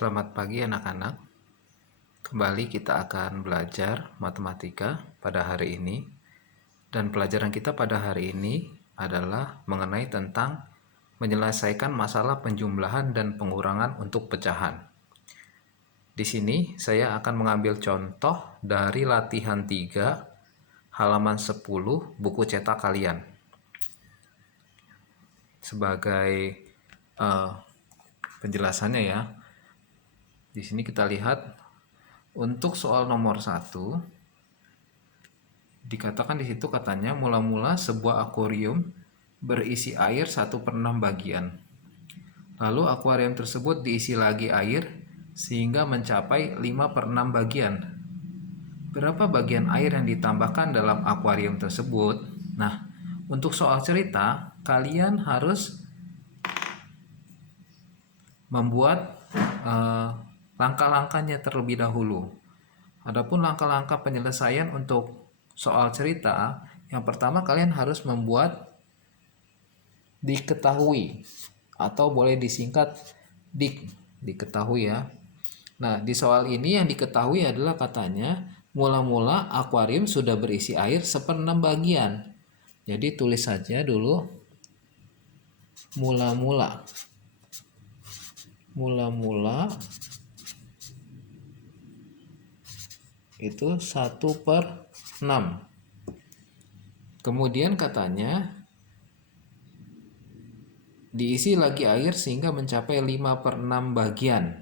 Selamat pagi anak-anak. Kembali kita akan belajar matematika pada hari ini. Dan pelajaran kita pada hari ini adalah mengenai tentang menyelesaikan masalah penjumlahan dan pengurangan untuk pecahan. Di sini saya akan mengambil contoh dari latihan 3 halaman 10 buku cetak kalian. Sebagai penjelasannya ya. Di sini kita lihat untuk soal nomor 1 dikatakan di situ katanya mula-mula sebuah akuarium berisi air 1/6 bagian. Lalu akuarium tersebut diisi lagi air sehingga mencapai 5/6 bagian. Berapa bagian air yang ditambahkan dalam akuarium tersebut? Nah, untuk soal cerita kalian harus membuat langkah-langkahnya terlebih dahulu. Adapun langkah-langkah penyelesaian untuk soal cerita, yang pertama kalian harus membuat diketahui atau boleh disingkat diketahui ya. Nah, di soal ini yang diketahui adalah katanya mula-mula akuarium sudah berisi air 1/6 bagian. Jadi tulis saja dulu mula-mula itu 1/6. Kemudian katanya diisi lagi air sehingga mencapai 5/6 bagian.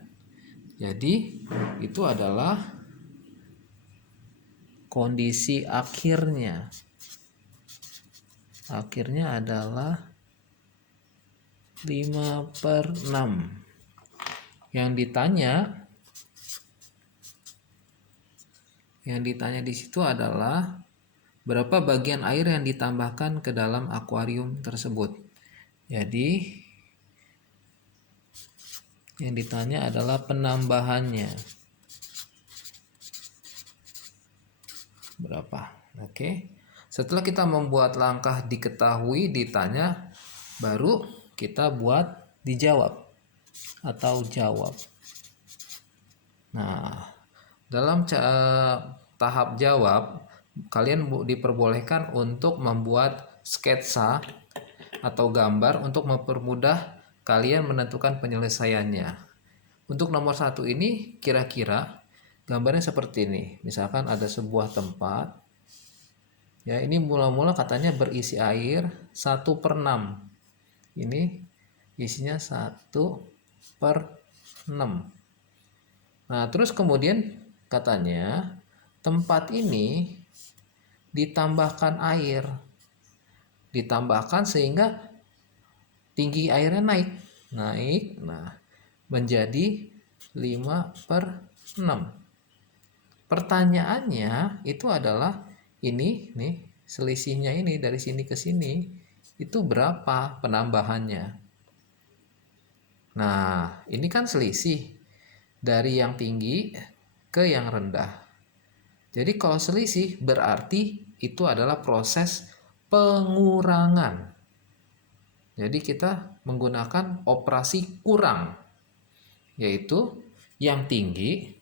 Jadi itu adalah kondisi akhirnya. Akhirnya adalah 5/6. Yang ditanya di situ adalah berapa bagian air yang ditambahkan ke dalam akuarium tersebut. Jadi yang ditanya adalah penambahannya. Berapa? Oke. Setelah kita membuat langkah diketahui, ditanya, baru kita buat dijawab atau jawab. Nah, dalam tahap jawab, kalian diperbolehkan untuk membuat sketsa atau gambar untuk mempermudah kalian menentukan penyelesaiannya. Untuk nomor 1 ini kira-kira gambarnya seperti ini. Misalkan ada sebuah tempat. Ya, ini mula-mula katanya berisi air 1/6. Ini isinya 1/6. Nah, terus kemudian katanya tempat ini ditambahkan air. Ditambahkan sehingga tinggi airnya naik. Nah, menjadi 5/6. Pertanyaannya itu adalah ini nih, selisihnya ini dari sini ke sini itu berapa penambahannya? Nah, ini kan selisih dari yang tinggi ke yang rendah. Jadi kalau selisih berarti itu adalah proses pengurangan. Jadi kita menggunakan operasi kurang, yaitu yang tinggi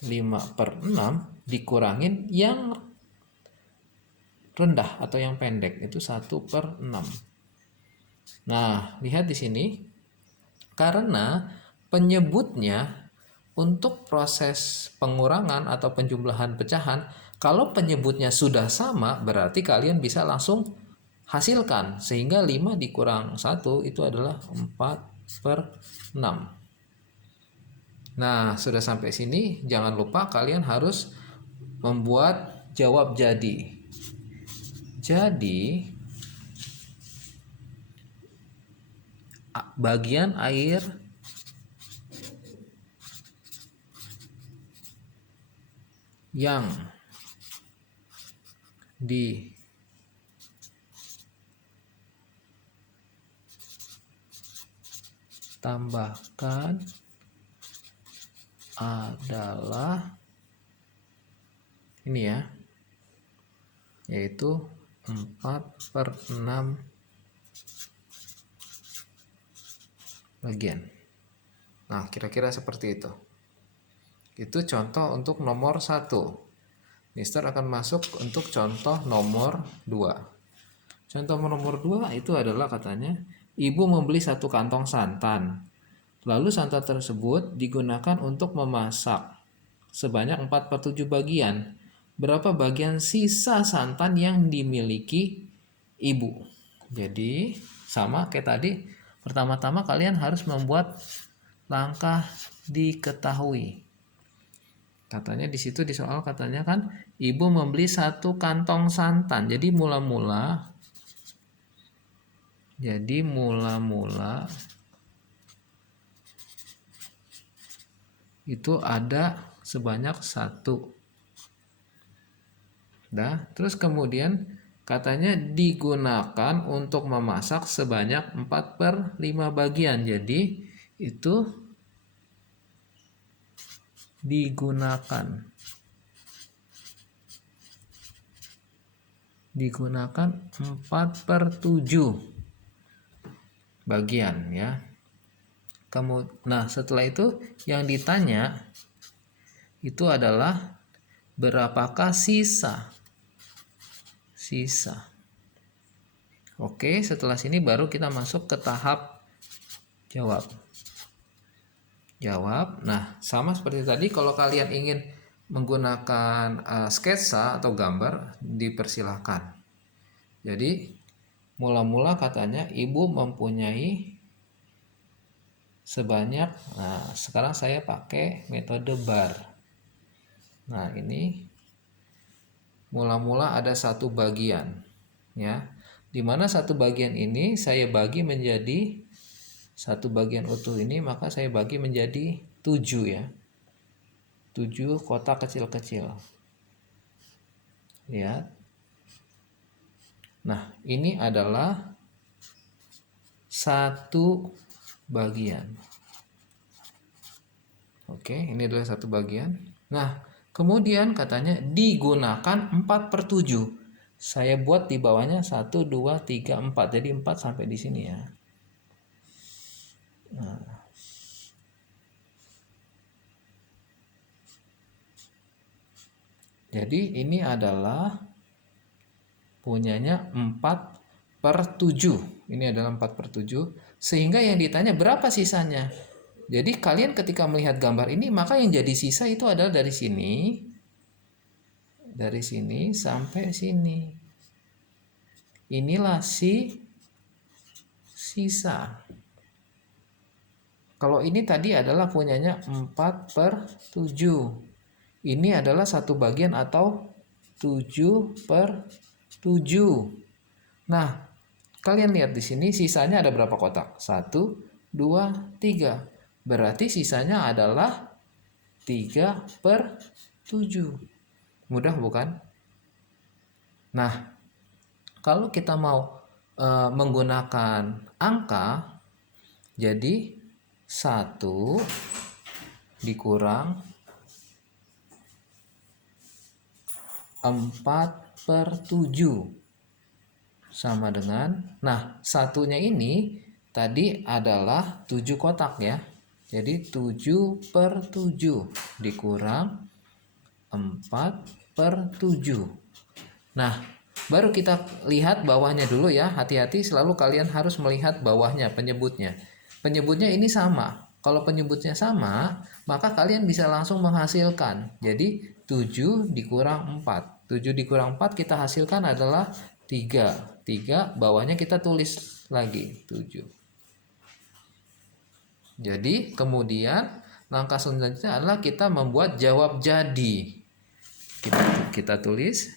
5/6 dikurangin yang rendah atau yang pendek itu 1/6. Nah, lihat di sini. Karena penyebutnya untuk proses pengurangan atau penjumlahan pecahan, kalau penyebutnya sudah sama berarti kalian bisa langsung hasilkan, sehingga 5 dikurang 1 itu adalah 4/6. Nah, sudah sampai sini, jangan lupa kalian harus membuat jawab jadi. Jadi bagian air yang ditambahkan adalah ini ya, yaitu 4/6 bagian. Nah, kira-kira seperti itu. Itu contoh untuk nomor 1. Mister akan masuk untuk contoh nomor 2. Contoh nomor 2 itu adalah katanya, ibu membeli 1 kantong santan. Lalu santan tersebut digunakan untuk memasak sebanyak 4/7 bagian. Berapa bagian sisa santan yang dimiliki ibu? Jadi sama kayak tadi, pertama-tama kalian harus membuat langkah diketahui. Katanya di situ di soal katanya kan ibu membeli 1 kantong santan. Jadi mula-mula itu ada sebanyak 1. Nah, terus kemudian katanya digunakan untuk memasak sebanyak 4/5 bagian. Jadi itu digunakan 4/7 bagian ya. Nah, setelah itu yang ditanya itu adalah berapakah sisa. Oke, setelah sini baru kita masuk ke tahap jawab. Nah, sama seperti tadi, kalau kalian ingin menggunakan sketsa atau gambar, dipersilahkan. Jadi mula-mula katanya ibu mempunyai sebanyak, nah sekarang saya pakai metode bar. Nah, ini mula-mula ada 1 bagian ya, dimana 1 bagian ini saya bagi menjadi 1 bagian utuh ini, maka saya bagi menjadi 7 ya, 7 kotak kecil-kecil ya. Nah, ini adalah 1 bagian. Oke, ini adalah 1 bagian. Nah, kemudian katanya digunakan 4/7. Saya buat di bawahnya 1, 2, 3, 4. Jadi 4 sampai di sini ya. Nah, jadi ini adalah punyanya 4/7. Ini adalah 4/7. Sehingga yang ditanya berapa sisanya. Jadi kalian ketika melihat gambar ini, maka yang jadi sisa itu adalah dari sini sampai sini. Inilah sisa. Kalau ini tadi adalah punyanya 4/7. Ini adalah 1 bagian atau 7/7. Nah, kalian lihat di sini sisanya ada berapa kotak? 1, 2, 3. Berarti sisanya adalah 3/7. Mudah bukan? Nah, kalau kita mau menggunakan angka, jadi 1 dikurang 4/7 sama dengan, nah 1-nya ini tadi adalah 7 kotak ya. Jadi 7/7 dikurang 4/7. Nah, baru kita lihat bawahnya dulu ya. Hati-hati, selalu kalian harus melihat bawahnya, penyebutnya. Penyebutnya ini sama. Kalau penyebutnya sama, maka kalian bisa langsung menghasilkan. Jadi 7 dikurang 4. 7 dikurang 4 kita hasilkan adalah 3. 3 bawahnya kita tulis lagi 7. Jadi kemudian langkah selanjutnya adalah kita membuat jawab jadi. Kita tulis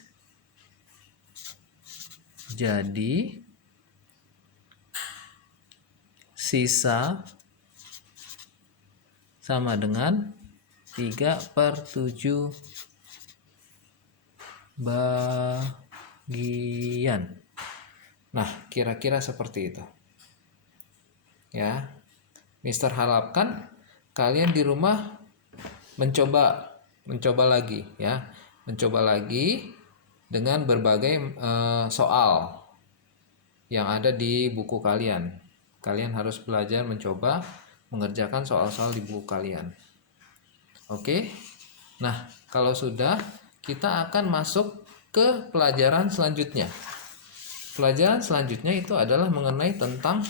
jadi sisa sama dengan 3/7 bagian. Nah, kira-kira seperti itu ya. Mister harapkan kalian di rumah mencoba lagi ya, mencoba lagi dengan berbagai soal yang ada di buku kalian. Kalian harus belajar mencoba mengerjakan soal-soal di buku kalian. Oke. Nah, kalau sudah, kita akan masuk ke pelajaran selanjutnya. Pelajaran selanjutnya itu adalah mengenai tentang